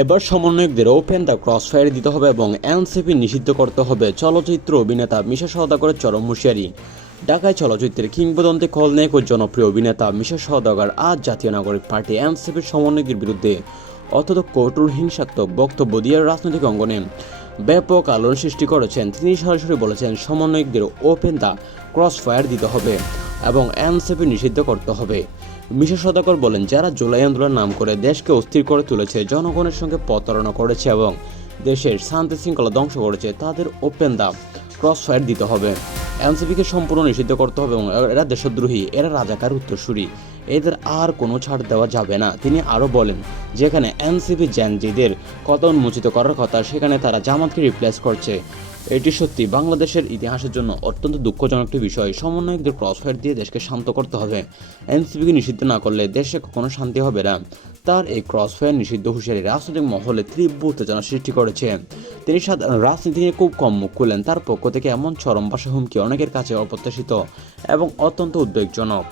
এবার সমন্বয়কদের open the Crossfire দিতে হবে এবং এনসিপি নিষিদ্ধ করতে হবে। চলচ্চিত্র অভিনেতা মিশা সওদাগরের চরম হুঁশিয়ারি। ঢাকায় চলচ্চিত্রের কিংবদন্তি খলনায়ক ও জনপ্রিয় অভিনেতা মিশা সওদাগর আজ জাতীয় নাগরিক পার্টি এনসিপির সমন্বয়কদের বিরুদ্ধে অত্যন্ত কঠোর হিংসাত্মক বক্তব্য দিয়ে রাজনৈতিক অঙ্গনে ব্যাপক আলোড়ন সৃষ্টি করেছেন। তিনি সরাসরি বলেছেন সমন্বয়কদের ওপেন দ্য ক্রসফায়ার দিতে হবে এবং এনসিপি নিষিদ্ধ করতে হবে। মিশা সওদাগর বলেন, যারা জুলাই আন্দোলনের নাম করে দেশকে অস্থির করে তুলেছে, জনগণের সঙ্গে প্রতারণা করেছে এবং দেশের শান্তি শৃঙ্খলা ধ্বংস করেছে, তাদের ওপেন দ্য ক্রসফায়ার দিতে হবে। এনসিপিকে সম্পূর্ণ নিষিদ্ধ করতে হবে এবং এরা দেশদ্রোহী, এরা রাজাকার উত্তরসূরি, এদের আর কোনো ছাড় দেওয়া যাবে না। তিনি আরও বলেন, যেখানে এনসিপি জ্যানজিদের কথা উন্মোচিত করার কথা, সেখানে তারা জামাতকে রিপ্লেস করছে। এটি সত্যি বাংলাদেশের ইতিহাসের জন্য অত্যন্ত দুঃখজনক একটি বিষয়। সমন্বয়কদের ক্রসফায়ার দিয়ে দেশকে শান্ত করতে হবে। এনসিপিকে নিষিদ্ধ না করলে দেশে কখনো শান্তি হবে না। তার এই ক্রসফায়ার নিষিদ্ধ হুঁশিয়ারি রাজনৈতিক মহলে তীব্র উত্তেজনা সৃষ্টি করেছে। তিনি সাধারণ রাজনীতি নিয়ে খুব কম মুখ খুলেন। তার পক্ষ থেকে এমন চরম ভাষা হুমকি অনেকের কাছে অপ্রত্যাশিত এবং অত্যন্ত উদ্বেগজনক।